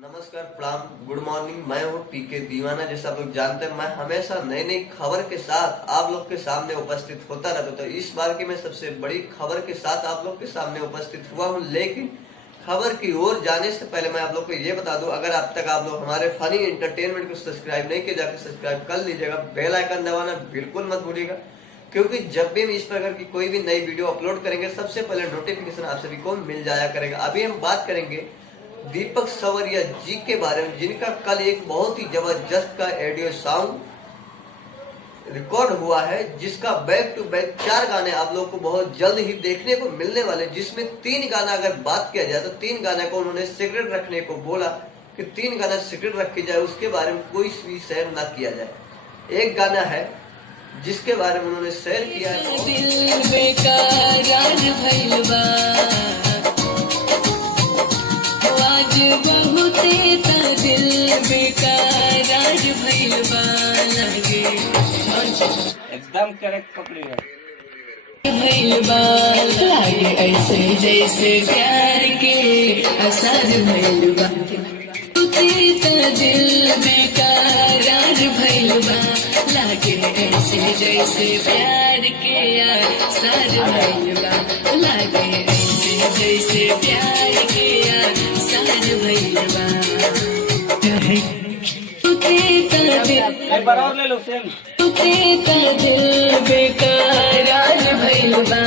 नमस्कार, प्रणाम, good morning. मैं हूँ पीके दीवाना। जैसा आप लोग जानते हैं, मैं हमेशा नई नई खबर के साथ आप लोग के सामने उपस्थित होता रहता हूँ। तो इस बार की मैं सबसे बड़ी खबर के साथ आप लोग के सामने उपस्थित हुआ हूँ। लेकिन खबर की ओर जाने से पहले मैं आप लोग को ये बता दूं, अगर अब तक आप लोग हमारे फनी एंटरटेनमेंट को सब्सक्राइब नहीं किया, जाकर सब्सक्राइब कर लीजिएगा। बेल आइकन दबाना बिल्कुल मत भूलिएगा, क्योंकि जब भी हम इस प्रकार की कोई भी नई वीडियो अपलोड करेंगे, सबसे पहले नोटिफिकेशन आप सभी को मिल जाया करेगा। अभी हम बात करेंगे दीपक सवरिया जी के बारे में, जिनका कल एक बहुत ही जबरदस्त का ऑडियो सॉन्ग रिकॉर्ड हुआ है, जिसका बैक टू बैक 4 गाने आप लोग को बहुत जल्द ही देखने को मिलने वाले। जिसमें 3 गाना अगर बात किया जाए तो 3 गाने को उन्होंने सीक्रेट रखने को बोला कि 3 गाना सीक्रेट रखे जाए, उसके बारे में कोई भी शेयर ना किया जाए। एक गाना है जिसके बारे में उन्होंने शेयर किया है, एकदम करेक्ट पकड़ी है। लागे ऐसे जैसे प्यार के असर भैलबा, दिल बेकरार भैलबा। लागे ऐसे जैसे प्यार के असर भैलबा, लागे ऐसे जैसे प्यार के असर भैलबा। एक बार और ले लो सेम। दिल बेकरार भैलबा,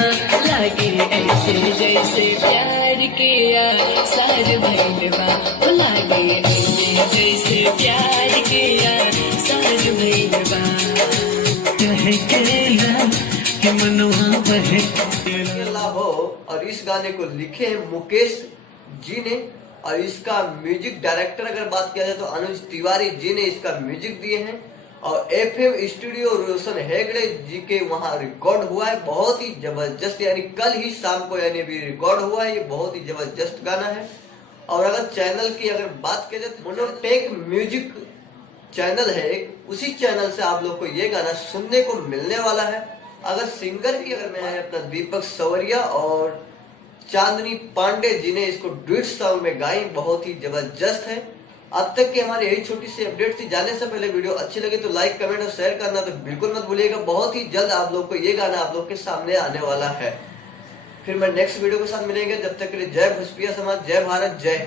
लागे ऐसे जैसे प्यार के असर भैलबा, लागे ऐसे जैसे प्यार के असर भैलबा। हो। और इस गाने को लिखे हैं मुकेश जी ने, और इसका म्यूजिक डायरेक्टर अगर बात किया जाए तो अनुज तिवारी जी ने इसका म्यूजिक दिए हैं। और एफएम स्टूडियो रोशन हेगड़े जी के वहां रिकॉर्ड हुआ है। बहुत ही जबरदस्त, यानी कल ही शाम को यानी अभी रिकॉर्ड हुआ है। ये बहुत ही जबरदस्त गाना है। और अगर चैनल की अगर बात किया जाए तो मोनोटेक म्यूजिक चैनल है एक, उसी चैनल से आप लोग को ये गाना सुनने को मिलने वाला है। अगर सिंगर की अगर मैं अपना दीपक सवरिया और चांदनी पांडे जी ने इसको ड्यूट सॉन्ग में गाई, बहुत ही जबरदस्त है। अब तक की हमारी यही छोटी सी अपडेट थी। जाने से पहले वीडियो अच्छी लगे तो लाइक, कमेंट और शेयर करना तो बिल्कुल मत भूलिएगा। बहुत ही जल्द आप लोग को ये गाना आप लोग के सामने आने वाला है। फिर मैं नेक्स्ट वीडियो के साथ मिलेंगे। जब तक के लिए जय भोजपुरिया समाज, जय भारत, जय हिंद।